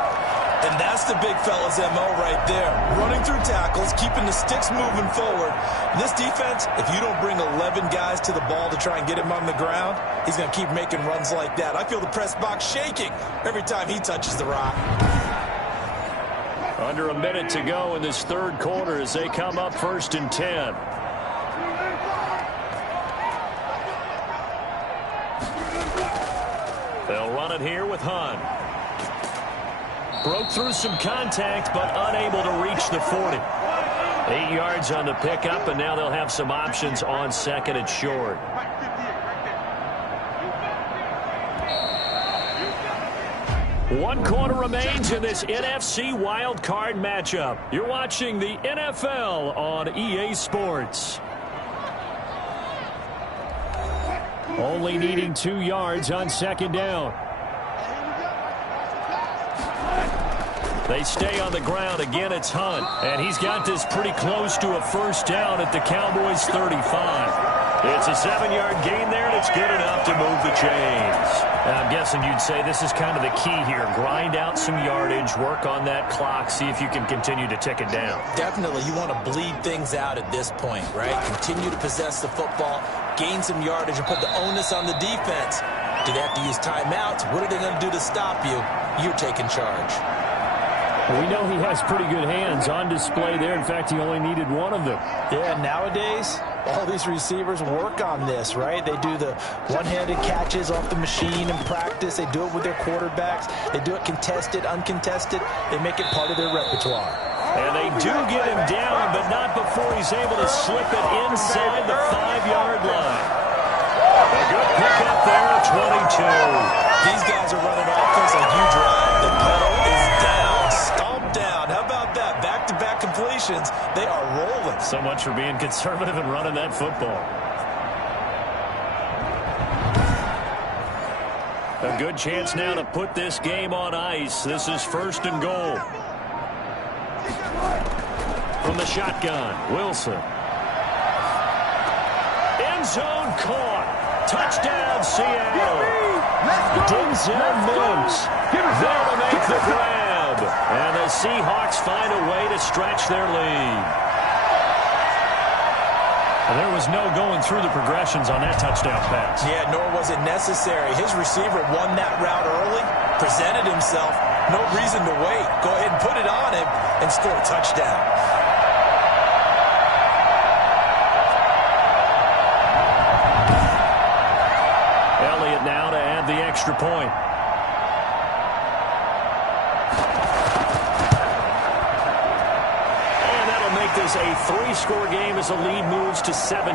And that's the big fella's MO right there. Running through tackles, keeping the sticks moving forward. This defense, if you don't bring 11 guys to the ball to try and get him on the ground, he's going to keep making runs like that. I feel the press box shaking every time he touches the rock. Under a minute to go in this 3rd quarter as they come up 1st and 10. They'll run it here with Hunt. Broke through some contact, but unable to reach the 40. 8 yards on the pickup, and now they'll have some options on 2nd and short. One quarter remains in this NFC Wild Card matchup. You're watching the NFL on EA Sports. Only needing 2 yards on 2nd down. They stay on the ground. Again, it's Hunt. And he's got this pretty close to a 1st down at the Cowboys' 35. It's a 7-yard gain there, and it's good enough to move the chains. And I'm guessing you'd say this is kind of the key here. Grind out some yardage, work on that clock, see if you can continue to tick it down. Definitely, you want to bleed things out at this point, right? Continue to possess the football, gain some yardage, and put the onus on the defense. Do they have to use timeouts? What are they going to do to stop you? You're taking charge. We know he has pretty good hands on display there. In fact, he only needed one of them. Yeah, nowadays, all these receivers work on this, right? They do the one-handed catches off the machine in practice. They do it with their quarterbacks. They do it contested, uncontested. They make it part of their repertoire. And they do get him down, but not before he's able to slip it inside the 5-yard line. A good pickup there at 22. These guys are running offense like you drive. The pedal is down, stomped down. How about that? Back-to-back completions. They are rolling. So much for being conservative and running that football. A good chance now to put this game on ice. This is 1st and goal. From the shotgun, Wilson. End zone caught. Touchdown, Seattle. Denzel Mims there to make the grab. And the Seahawks find a way to stretch their lead. Well, there was no going through the progressions on that touchdown pass. Yeah, nor was it necessary. His receiver won that route early, presented himself. No reason to wait. Go ahead and put it on him and score a touchdown. Elliott now to add the extra point. is a 3-score game as the lead moves to 17.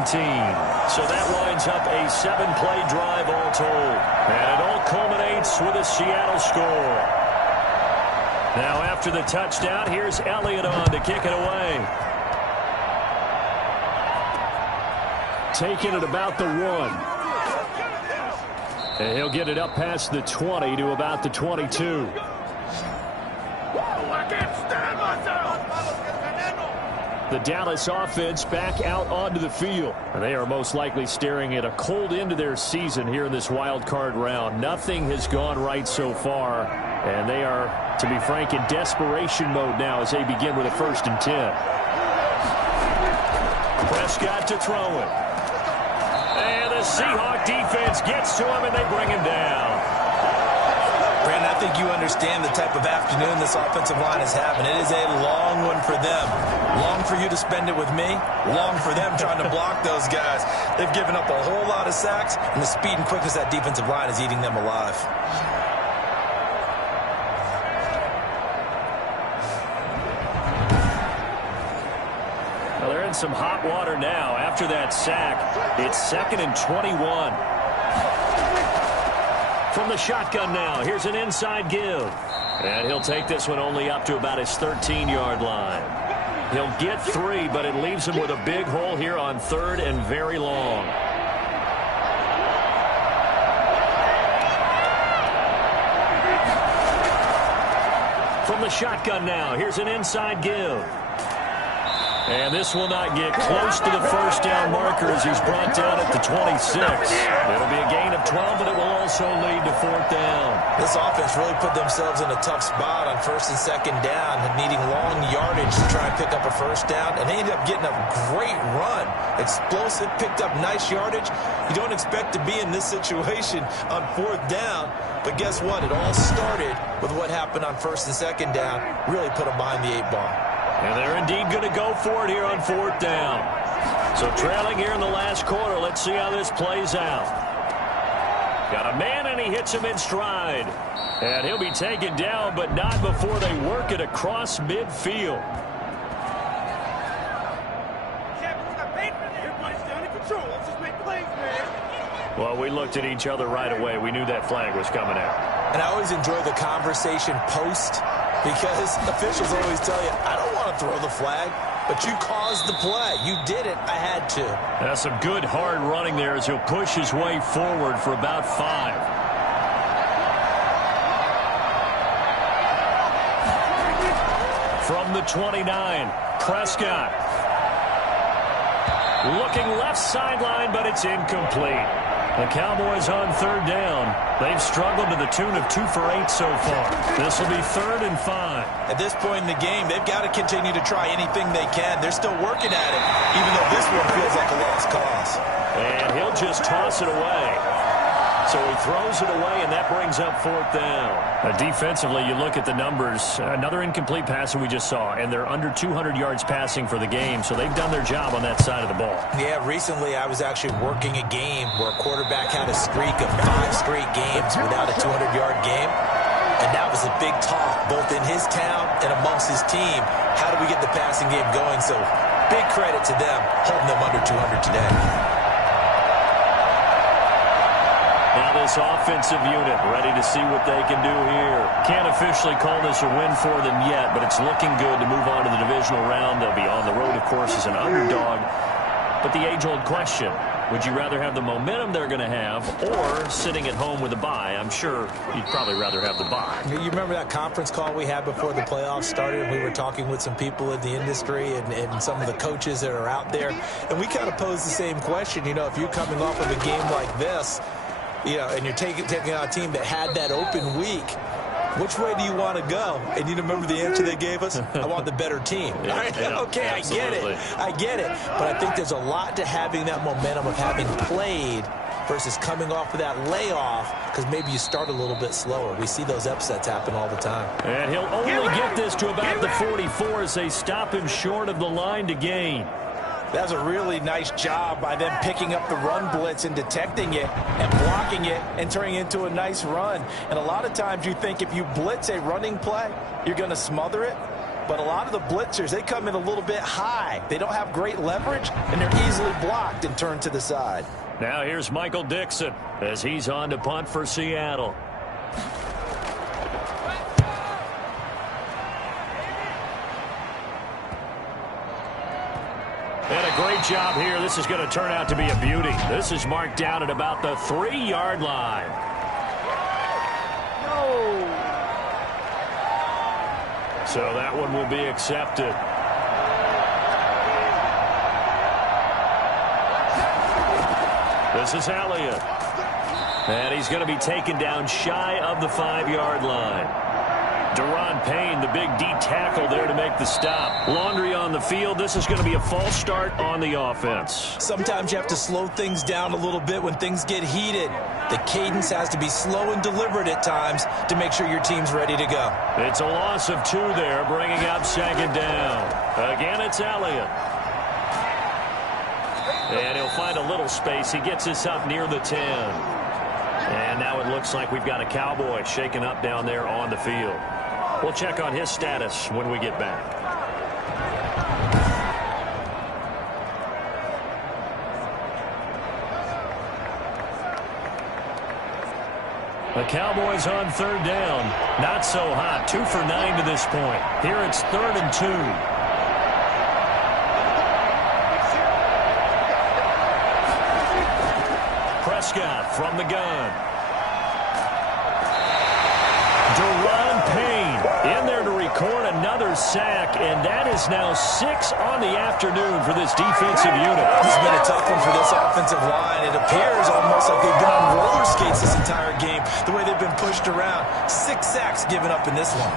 So that lines up a 7-play drive all told. And it all culminates with a Seattle score. Now after the touchdown, here's Elliott on to kick it away. Taking it about the 1. And he'll get it up past the 20 to about the 22. I can't stand myself. The Dallas offense back out onto the field. And they are most likely staring at a cold end to their season here in this wild card round. Nothing has gone right so far. And they are, to be frank, in desperation mode now as they begin with a 1st and 10. Prescott to throw it. And the Seahawks defense gets to him, and they bring him down. Brandon, I think you understand the type of afternoon this offensive line is having. It is a long one for them. Long for you to spend it with me. Long for them trying to block those guys. They've given up a whole lot of sacks, and the speed and quickness of that defensive line is eating them alive. Well, they're in some hot water now after that sack. It's 2nd and 21. From the shotgun now, here's an inside give. And he'll take this one only up to about his 13-yard line. He'll get 3, but it leaves him with a big hole here on 3rd and very long. From the shotgun now, here's an inside give. And this will not get close to the 1st down marker as he's brought down at the 26. It'll be a gain of 12, but it will also lead to 4th down. This offense really put themselves in a tough spot on 1st and 2nd down, needing long yardage to try and pick up a 1st down, and they ended up getting a great run. Explosive, picked up nice yardage. You don't expect to be in this situation on 4th down, but guess what? It all started with what happened on 1st and 2nd down. Really put them behind the 8 ball. And they're indeed going to go for it here on 4th down. So trailing here in the last quarter. Let's see how this plays out. Got a man, and he hits him in stride. And he'll be taken down, but not before they work it across midfield. Well, we looked at each other right away. We knew that flag was coming out. And I always enjoy the conversation post, because officials always tell you, I don't want to throw the flag, but you caused the play. You did it. I had to. That's some good hard running there as he'll push his way forward for about 5. From the 29, Prescott. Looking left sideline, but it's incomplete. The Cowboys on 3rd down. They've struggled to the tune of 2 for 8 so far. This will be 3rd and 5. At this point in the game, they've got to continue to try anything they can. They're still working at it, even though this one feels like a lost cause. And he'll just toss it away. So he throws it away, and that brings up 4th down. Defensively, you look at the numbers. Another incomplete pass that we just saw, and they're under 200 yards passing for the game, so they've done their job on that side of the ball. Yeah, recently I was actually working a game where a quarterback had a streak of 5 straight games without a 200-yard game, and that was a big talk, both in his town and amongst his team. How do we get the passing game going? So big credit to them, holding them under 200 today. Now this offensive unit ready to see what they can do here. Can't officially call this a win for them yet, but it's looking good to move on to the divisional round. They'll be on the road, of course, as an underdog. But the age-old question, would you rather have the momentum they're going to have or sitting at home with a bye? I'm sure you'd probably rather have the bye. You remember that conference call we had before the playoffs started? We were talking with some people in the industry and some of the coaches that are out there. And we kind of posed the same question. You know, if you're coming off of a game like this, you know, and you're taking out a team that had that open week, which way do you want to go? And you remember the answer they gave us? I want the better team. Yeah, okay, absolutely. I get it. But I think there's a lot to having that momentum of having played versus coming off of that layoff, because maybe you start a little bit slower. We see those upsets happen all the time. And he'll only get this to about the 44 as they stop him short of the line to gain. That's a really nice job by them picking up the run blitz and detecting it and blocking it and turning it into a nice run. And a lot of times you think if you blitz a running play, you're going to smother it. But a lot of the blitzers, they come in a little bit high. They don't have great leverage, and they're easily blocked and turned to the side. Now here's Michael Dixon as he's on to punt for Seattle. And a great job here. This is going to turn out to be a beauty. This is marked down at about the 3-yard line. So that one will be accepted. This is Elliott. And he's going to be taken down shy of the 5-yard line. Deron Payne, the big D tackle there to make the stop. Laundry on the field. This is going to be a false start on the offense. Sometimes you have to slow things down a little bit when things get heated. The cadence has to be slow and deliberate at times to make sure your team's ready to go. It's a loss of 2 there, bringing up 2nd down. Again, it's Elliott. And he'll find a little space. He gets us up near the 10. And now it looks like we've got a Cowboy shaken up down there on the field. We'll check on his status when we get back. The Cowboys on 3rd down. Not so hot. 2 for 9 to this point. Here it's 3rd and 2. Prescott from the gun. Deron Payne in there to record another sack, and that is now 6 on the afternoon for this defensive unit. This has been a tough one for this offensive line. It appears almost like they've been on roller skates this entire game, the way they've been pushed around. 6 sacks given up in this one.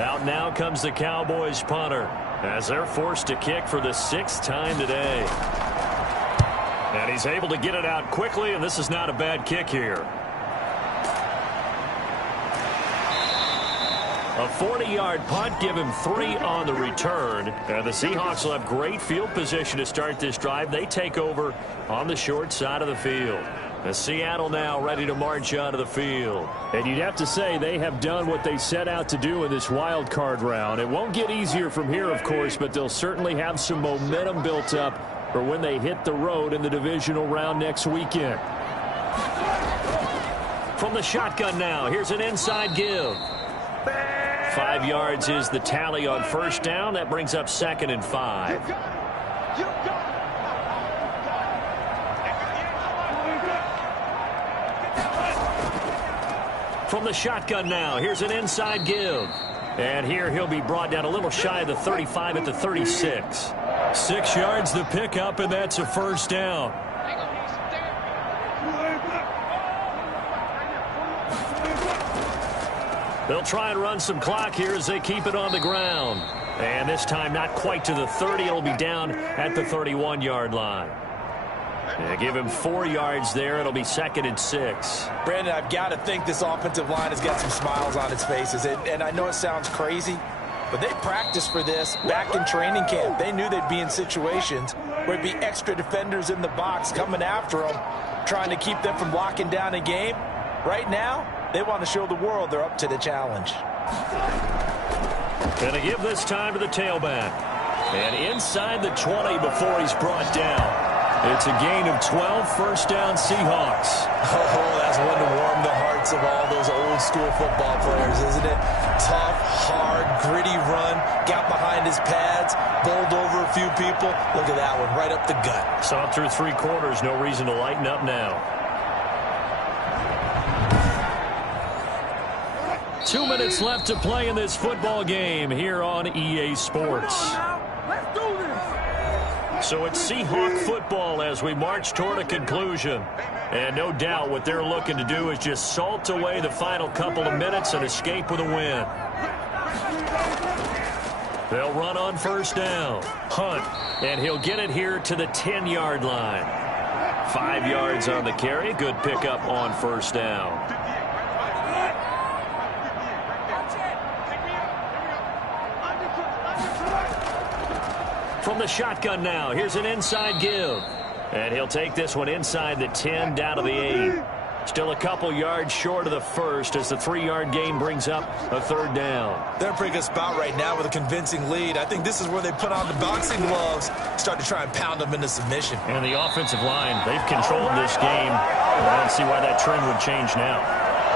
Out now comes the Cowboys punter as they're forced to kick for the 6th time today. And he's able to get it out quickly, and this is not a bad kick here. A 40-yard punt, give him 3 on the return. And the Seahawks will have great field position to start this drive. They take over on the short side of the field. As Seattle now ready to march onto the field. And you'd have to say they have done what they set out to do in this wild card round. It won't get easier from here, of course, but they'll certainly have some momentum built up for when they hit the road in the divisional round next weekend. From the shotgun now, here's an inside give. 5 yards is the tally on 1st down. That brings up 2nd and 5. From the shotgun now, here's an inside give. And here he'll be brought down a little shy of the 35 at the 36. 6 yards the pickup, and that's a 1st down. They'll try and run some clock here as they keep it on the ground. And this time not quite to the 30. It'll be down at the 31-yard line. And give him 4 yards there. It'll be 2nd and 6. Brandon, I've got to think this offensive line has got some smiles on its faces. And I know it sounds crazy, but they practiced for this back in training camp. They knew they'd be in situations where it'd be extra defenders in the box coming after them, trying to keep them from locking down a game. Right now, they want to show the world they're up to the challenge. Going to give this time to the tailback. And inside the 20 before he's brought down. It's a gain of 12, 1st down Seahawks. Oh, that's one to warm the hearts of all those old school football players, isn't it? Tough, hard, gritty run, got behind his pads, bowled over a few people. Look at that one, right up the gut. Saw through 3 quarters, no reason to lighten up now. 2 minutes left to play in this football game here on EA Sports. Let's do this. So it's Seahawk football as we march toward a conclusion. And no doubt what they're looking to do is just salt away the final couple of minutes and escape with a win. They'll run on 1st down. Hunt, and he'll get it here to the 10-yard line. 5 yards on the carry. Good pickup on 1st down. From the shotgun now, here's an inside give. And he'll take this one inside the 10 down to the 8. Still a couple yards short of the first as the 3-yard gain brings up a 3rd down. They're in a pretty good spot right now with a convincing lead. I think this is where they put on the boxing gloves, start to try and pound them into submission. And the offensive line, they've controlled this game. I don't see why that trend would change now.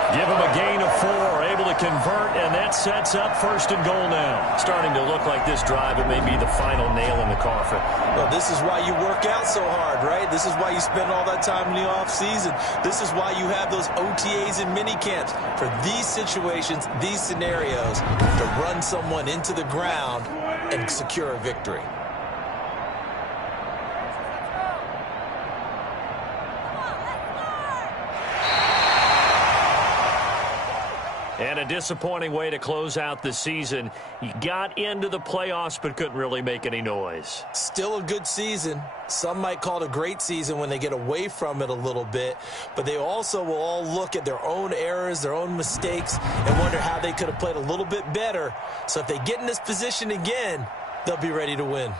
Give them a gain of 4, able to convert, and that sets up 1st and goal now. Starting to look like this drive, it may be the final nail in the coffin. Well, this is why you work out so hard, right? This is why you spend all that time in the offseason. This is why you have those OTAs and mini camps. For these situations, these scenarios, to run someone into the ground and secure a victory. And a disappointing way to close out the season. You got into the playoffs but couldn't really make any noise. Still a good season. Some might call it a great season when they get away from it a little bit. But they also will all look at their own errors, their own mistakes, and wonder how they could have played a little bit better. So if they get in this position again, they'll be ready to win.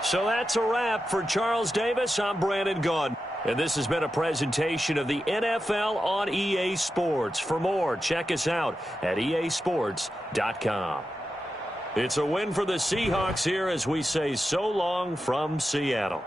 So that's a wrap. For Charles Davis, I'm Brandon Gaudin. And this has been a presentation of the NFL on EA Sports. For more, check us out at easports.com. It's a win for the Seahawks here as we say so long from Seattle.